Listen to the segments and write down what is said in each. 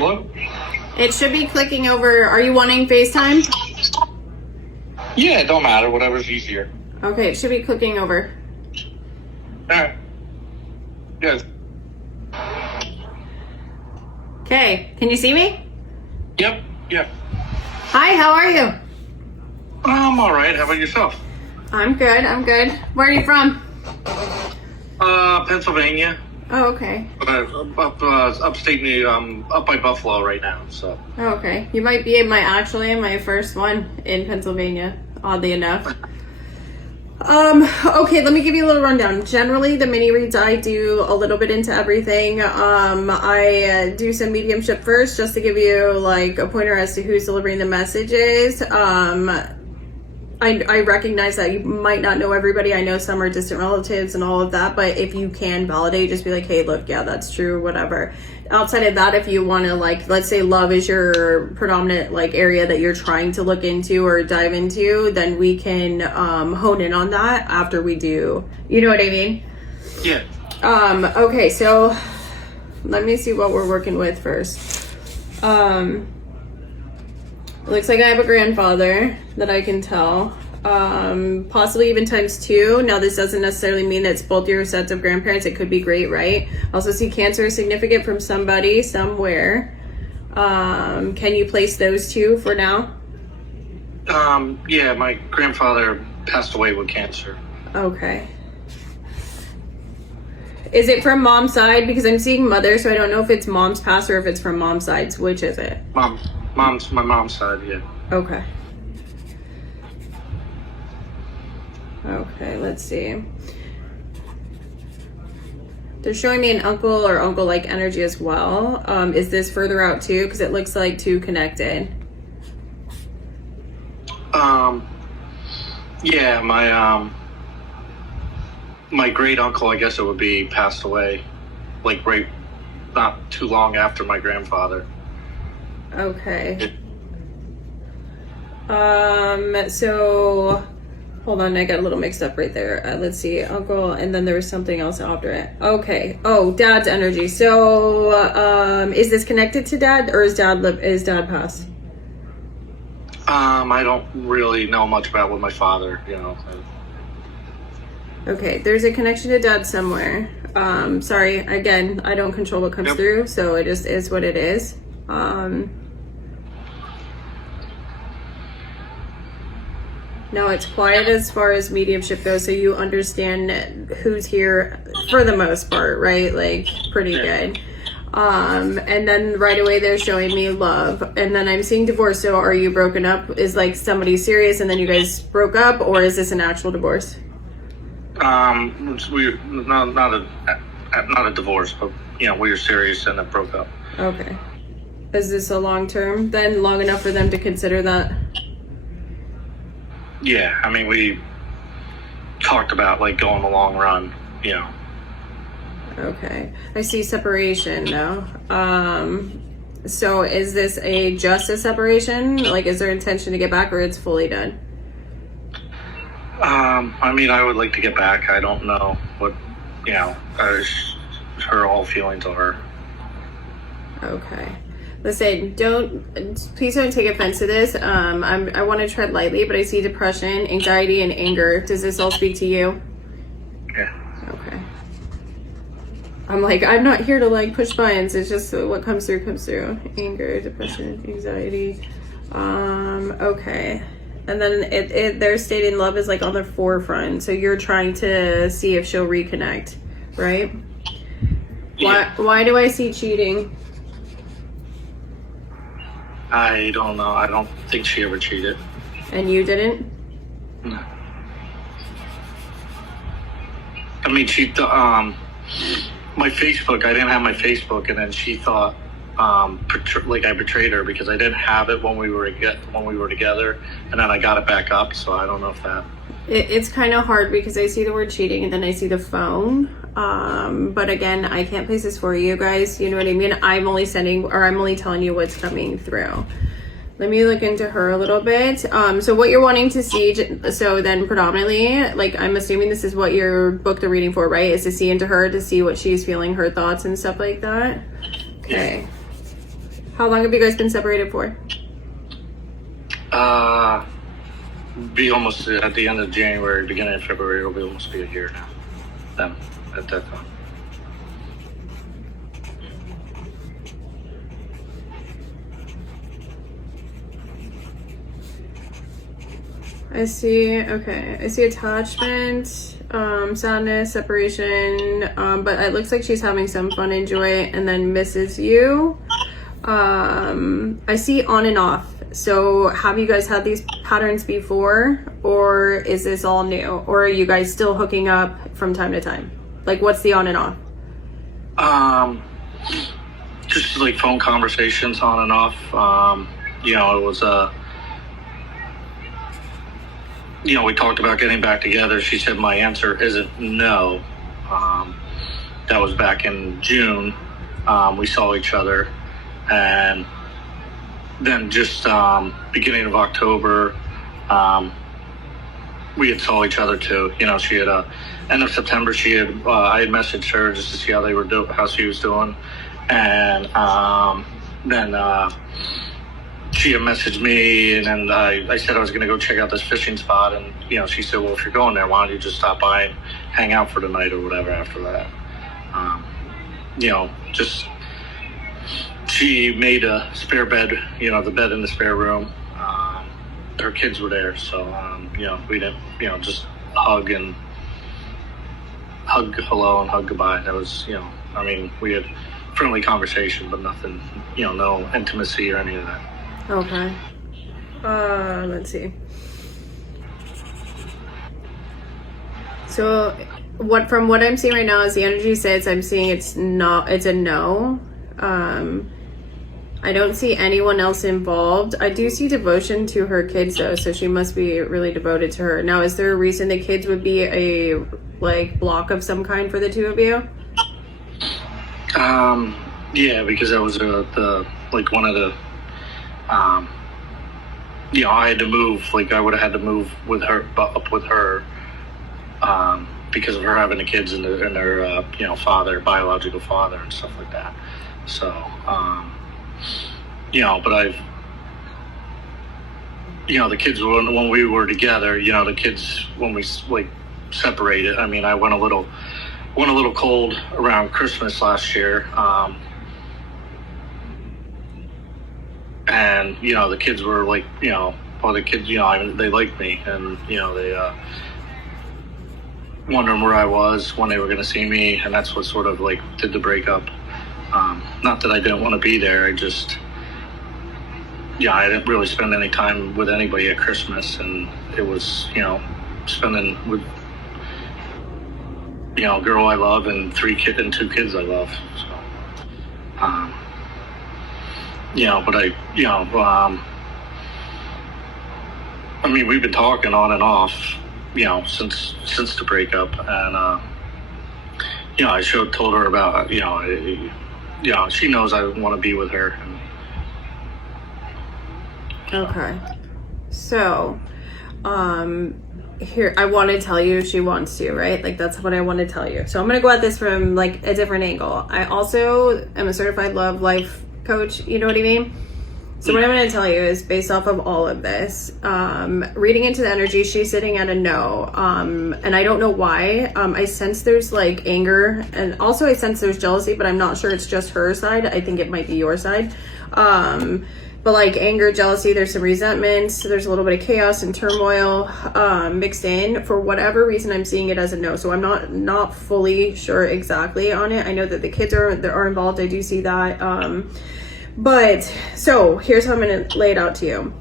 Hello? It should be clicking over. Are you wanting FaceTime? Yeah, it don't matter. Whatever's easier. Okay, it should be clicking over. Alright. Good. Okay, can you see me? Yep. Hi, how are you? I'm alright. How about yourself? I'm good. Where are you from? Pennsylvania. Oh, okay. Upstate New York. Up by Buffalo right now, so. Oh, okay. You might be my first one in Pennsylvania, oddly enough. Okay, let me give you a little rundown. Generally, the mini reads, I do a little bit into everything. I do some mediumship first, just to give you like a pointer as to who's delivering the messages. I recognize that you might not know everybody. I know some are distant relatives and all of that, but if you can validate, just be like, hey, look, yeah, that's true, whatever. Outside of that, if you want to, like, let's say love is your predominant, like, area that you're trying to look into or dive into, then we can hone in on that after we do, you know what I mean? Yeah. Okay, so let me see what we're working with first. Looks like I have a grandfather that I can tell. Possibly even times 2. Now, this doesn't necessarily mean that it's both your sets of grandparents. It could be great, right? Also see Cancer is significant from somebody, somewhere. Can you place those 2 for now? Yeah, my grandfather passed away with cancer. Okay. Is it from mom's side? Because I'm seeing mother, so I don't know if it's mom's past or if it's from mom's sides. Which is it? My mom's side, yeah. Okay. Okay, let's see. They're showing me an uncle or uncle-like energy as well. Is this further out too? Because it looks like 2 connected. Yeah, my great uncle, I guess it would be, passed away, like right, not too long after my grandfather. Okay. So hold on, I got a little mixed up right there. Let's see, uncle, and then there was something else after it. Okay. Oh, dad's energy. So, is this connected to dad, or is dad passed? I don't really know much about with my father, you know. Okay, there's a connection to dad somewhere. Sorry, again, I don't control what comes through, so it just is what it is. No, it's quiet as far as mediumship goes, so you understand who's here for the most part, right? Like, pretty good. And then right away they're showing me love, and then I'm seeing divorce. So are you broken up? Is like somebody serious and then you guys broke up, or is this an actual divorce? We not a divorce, but you know, we were serious and then broke up. Okay. Is this a long term? Then long enough for them to consider that? Yeah, I mean, we talked about like going the long run, you know. Okay. I see separation now. So is this just a separation? Like, is there intention to get back, or it's fully done? I mean, I would like to get back. I don't know what, you know, her all feelings are. Okay. Listen, please don't take offense to this. I want to tread lightly, but I see depression, anxiety, and anger. Does this all speak to you? Yeah. Okay. I'm like, I'm not here to like push buttons. It's just what comes through comes through. Anger, depression, anxiety. Okay. And then they're stating love is like on the forefront. So you're trying to see if she'll reconnect, right? Yeah. Why do I see cheating? I don't know. I don't think she ever cheated. And you didn't? No. I mean, my Facebook, I didn't have my Facebook, and then she thought like I betrayed her because I didn't have it when we were together, and then I got it back up, so I don't know if that... It's kind of hard because I see the word cheating and then I see the phone. But again, I can't place this for you guys. You know what I mean? I'm only telling you what's coming through. Let me look into her a little bit. So what you're wanting to see, so then predominantly, like I'm assuming this is what you're booked the reading for, right? Is to see into her, to see what she's feeling, her thoughts and stuff like that. Okay. How long have you guys been separated for? Be almost at the end of January, beginning of February. It'll be almost be a year now. Then at that time. I see. Okay, I see attachment, sadness, separation. But it looks like she's having some fun and joy, and then misses you. I see on and off. So have you guys had these patterns before, or is this all new, or are you guys still hooking up from time to time? Like, what's the on and off? Just like phone conversations on and off. You know, it was you know, we talked about getting back together. She said my answer isn't no. That was back in June. We saw each other, and then just beginning of October, we had saw each other too. You know, she had end of September. She had I had messaged her just to see how they were how she was doing, and then she had messaged me, and then I said I was going to go check out this fishing spot, and you know, she said, well, if you're going there, why don't you just stop by and hang out for the night or whatever after that. You know, just she made a spare bed, you know, the bed in the spare room. Her kids were there, so you know, we didn't, you know, just hug hello and hug goodbye. That was, you know, I mean, we had friendly conversation, but nothing, you know, no intimacy or any of that. Okay. Let's see. So from what I'm seeing right now is the energy says I'm seeing it's a no. I don't see anyone else involved. I do see devotion to her kids though, so she must be really devoted to her. Now, is there a reason the kids would be a like block of some kind for the two of you? Yeah, because that was the like one of the you know, I had to move, like I would have had to move with her, up with her, because of her having the kids and their you know, biological father and stuff like that. So, you know, but you know, the kids, when we were together, you know, the kids, when we like separated, I mean, I went a little cold around Christmas last year. And, you know, the kids were like, you know, well, the kids, you know, they liked me, and, you know, they wondering where I was, when they were going to see me, and that's what sort of like did the breakup. Not that I didn't want to be there, I just, yeah, I didn't really spend any time with anybody at Christmas, and it was, you know, spending with, you know, a girl I love and 2 kids I love. So, you know, but I mean, we've been talking on and off, you know, since the breakup, and you know, I told her about, you know, she knows I want to be with her. Okay, so here, I want to tell you she wants to, right? Like, that's what I want to tell you. So I'm going to go at this from like a different angle. I also am a certified love life coach, you know what I mean? So what I'm going to tell you is based off of all of this, reading into the energy, she's sitting at a no, and I don't know why. I sense there's like anger, and also I sense there's jealousy, but I'm not sure it's just her side. I think it might be your side. But like anger, jealousy, there's some resentment, so there's a little bit of chaos and turmoil mixed in. For whatever reason, I'm seeing it as a no, so I'm not fully sure exactly on it. I know that the kids are involved. I do see that. But so here's how I'm going to lay it out to you.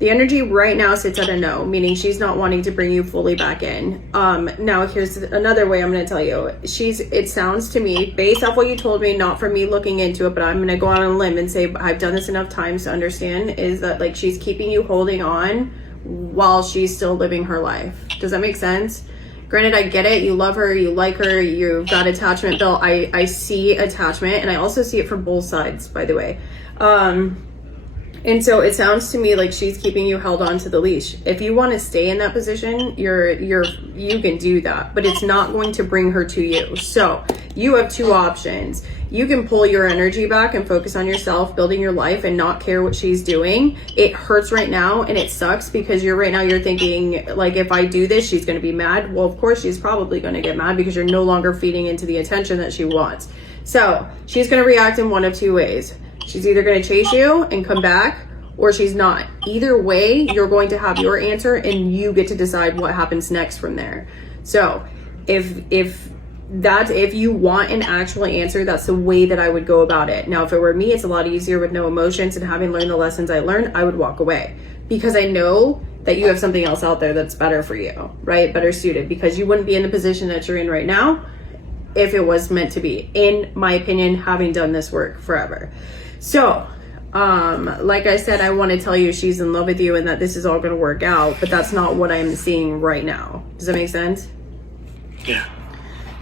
The energy right now sits at a no, meaning she's not wanting to bring you fully back in. Now here's another way I'm going to tell you. It sounds to me, based off what you told me, not from me looking into it, but I'm going to go on a limb and say I've done this enough times to understand, is that like she's keeping you holding on while she's still living her life. Does that make sense? Granted, I get it. You love her. You like her. You've got attachment built. I see attachment, and I also see it from both sides, by the way. And so it sounds to me like she's keeping you held onto the leash. If you want to stay in that position, you can do that, but it's not going to bring her to you. So you have two options. You can pull your energy back and focus on yourself, building your life, and not care what she's doing. It hurts right now and it sucks because you're thinking, like, if I do this, she's going to be mad. Well, of course she's probably going to get mad because you're no longer feeding into the attention that she wants. So she's going to react in one of two ways. She's either going to chase you and come back, or she's not. Either way, you're going to have your answer and you get to decide what happens next from there. So if you want an actual answer, that's the way that I would go about it. Now, if it were me, it's a lot easier with no emotions, and having learned the lessons I learned, I would walk away because I know that you have something else out there that's better for you, right? Better suited, because you wouldn't be in the position that you're in right now if it was meant to be, in my opinion, having done this work forever. So, like I said, I want to tell you she's in love with you and that this is all going to work out, but that's not what I'm seeing right now. Does that make sense? Yeah.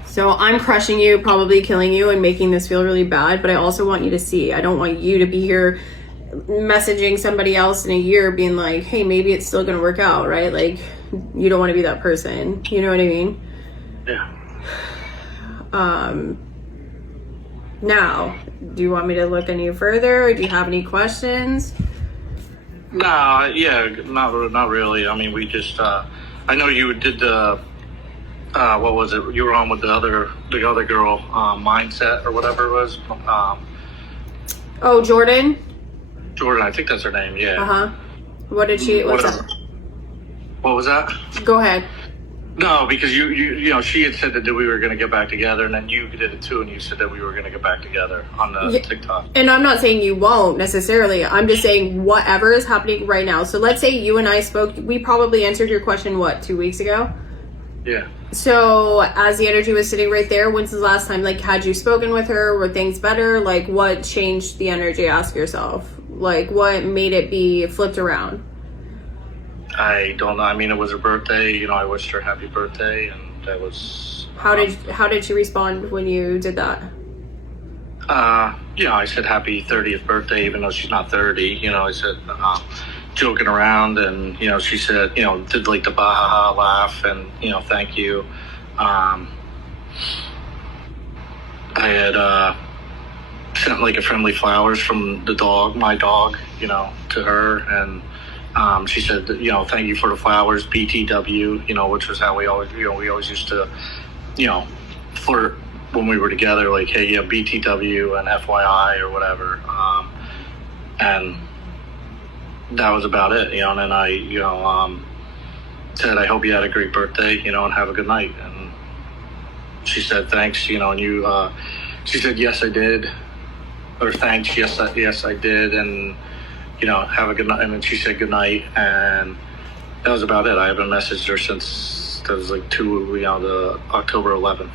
So I'm crushing you, probably killing you and making this feel really bad, but I also want you to see, I don't want you to be here messaging somebody else in a year being like, hey, maybe it's still going to work out, right? Like, you don't want to be that person. You know what I mean? Yeah. Now, do you want me to look any further, or do you have any questions? No, yeah, not really. I mean, we just, I know you did the, what was it? You were on with the other girl, Mindset or whatever it was. Oh, Jordan, I think that's her name. Yeah. Uh-huh. What did she, what's that? What was that? Go ahead. No, because you know, she had said that we were going to get back together, and then you did it too, and you said that we were going to get back together on the TikTok. And I'm not saying you won't necessarily. I'm just saying whatever is happening right now. So let's say you and I spoke. We probably answered your question, 2 weeks ago? Yeah. So as the energy was sitting right there, when's the last time, like, had you spoken with her? Were things better? Like, what changed the energy? Ask yourself. Like, what made it be flipped around? I don't know. I mean, it was her birthday. You know, I wished her happy birthday, and that was. How did she respond when you did that? You know, I said happy 30th birthday, even though she's not 30. You know, I said joking around, and you know, she said, you know, did like the bahaha laugh, and you know, thank you. I had sent like a friendly flowers from my dog, you know, to her, and. She said, you know, thank you for the flowers, BTW, you know, which was how we always used to, you know, flirt when we were together, like, hey, yeah, BTW and FYI or whatever. And that was about it, you know, and then I, you know, said, I hope you had a great birthday, you know, and have a good night. And she said, thanks, you know, and she said, yes, I did. Or thanks, yes, I did. And, you know, have a good night. And then she said good night, and that was about it. I haven't messaged her since that was like the October 11th.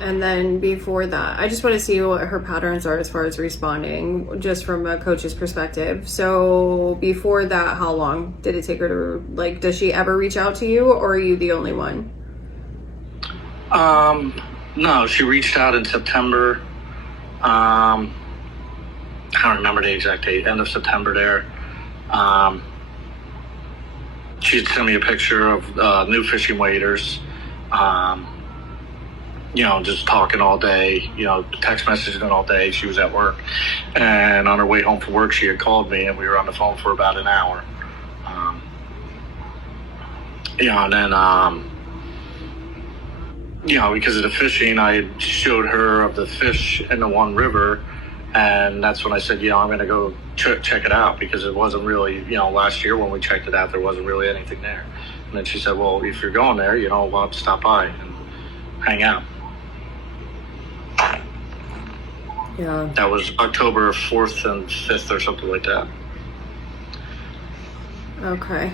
And then before that, I just want to see what her patterns are as far as responding, just from a coach's perspective. So before that, how long did it take her to, like, does she ever reach out to you, or are you the only one? No, she reached out in September. I don't remember the exact date, end of September there. She sent me a picture of new fishing waders, you know, just talking all day, you know, text messaging all day. She was at work. And on her way home from work, she had called me, and we were on the phone for about an hour. You know, and then, you know, because of the fishing, I showed her of the fish in the one river. And that's when I said, you know, I'm going to go check it out, because it wasn't really, you know, last year when we checked it out, there wasn't really anything there. And then she said, well, if you're going there, you know, I'll stop by and hang out. Yeah. That was October 4th and 5th or something like that. Okay.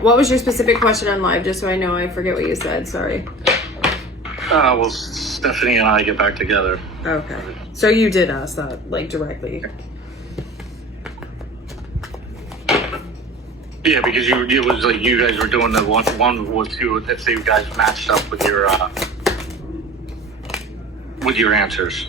What was your specific question on live? Just so I know, I forget what you said. Sorry. Well, Stephanie and I get back together. Okay. So you did ask that, like, directly. Yeah, because it was like you guys were doing the one was to if you guys matched up with your answers.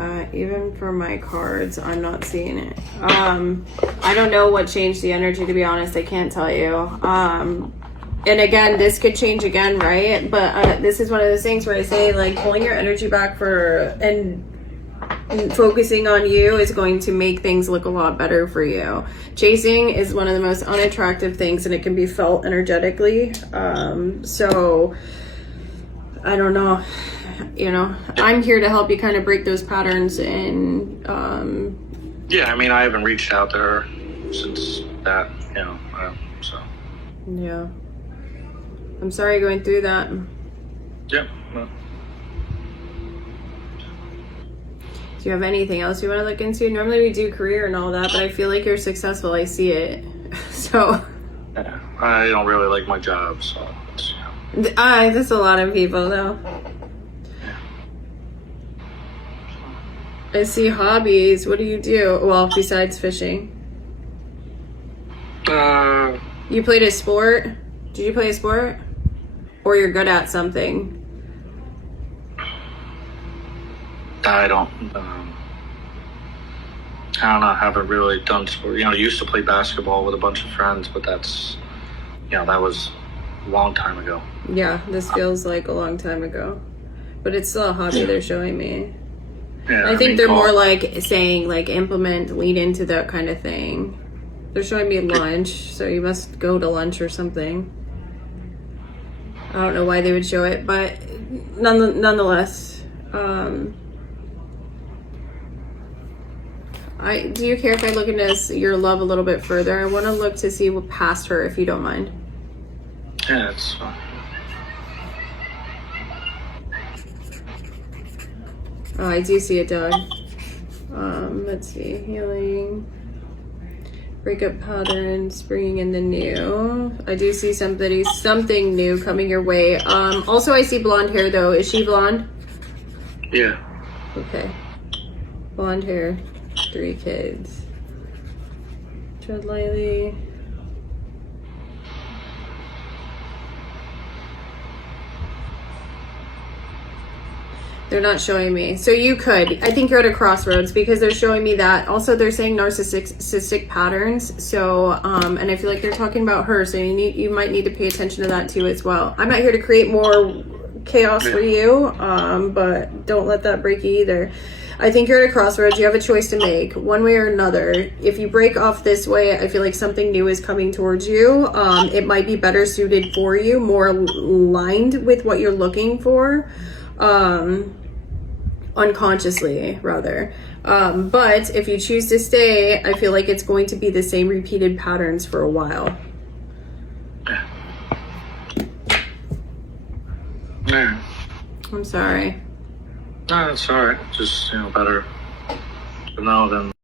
Yeah, even for my cards, I'm not seeing it. I don't know what changed the energy, to be honest. I can't tell you. And again, this could change again, right? But this is one of those things where I say, like, pulling your energy back and focusing on you is going to make things look a lot better for you. Chasing is one of the most unattractive things, and it can be felt energetically. So I don't know. You know, I'm here to help you kind of break those patterns. And yeah, I mean, I haven't reached out there since that, so. Yeah, I'm sorry you're going through that. Yeah. Well. Do you have anything else you want to look into? Normally we do career and all that, but I feel like you're successful. I see it. So Yeah, I don't really like my job, so it's, that's a lot of people though. I see hobbies. What do you do? Well, besides fishing. You played a sport? Did you play a sport? Or you're good at something? I don't know. I haven't really done sport. Used to play basketball with a bunch of friends, but that's, that was a long time ago. Yeah, this feels like a long time ago. But it's still a hobby they're showing me. Yeah, I think they're more like saying, like, implement, lead into that kind of thing. They're showing me lunch, so you must go to lunch or something. I don't know why they would show it, but nonetheless. Do you care if I look into your love a little bit further? I want to look to see what past her, if you don't mind. Yeah, it's fine. Oh, I do see a dog. Let's see. Healing. Breakup patterns, bringing in the new. I do see something new coming your way. Also, I see blonde hair, though. Is she blonde? Yeah. Okay. Blonde hair. 3 kids. Tread lightly. They're not showing me. So you could. I think you're at a crossroads because they're showing me that. Also, they're saying narcissistic patterns. So, and I feel like they're talking about her. So you might need to pay attention to that too as well. I'm not here to create more chaos for you, but don't let that break you either. I think you're at a crossroads. You have a choice to make, one way or another. If you break off this way, I feel like something new is coming towards you. It might be better suited for you, more aligned with what you're looking for. Unconsciously, rather. But if you choose to stay, I feel like it's going to be the same repeated patterns for a while. Yeah. I'm sorry. No, it's alright. Just, better to know than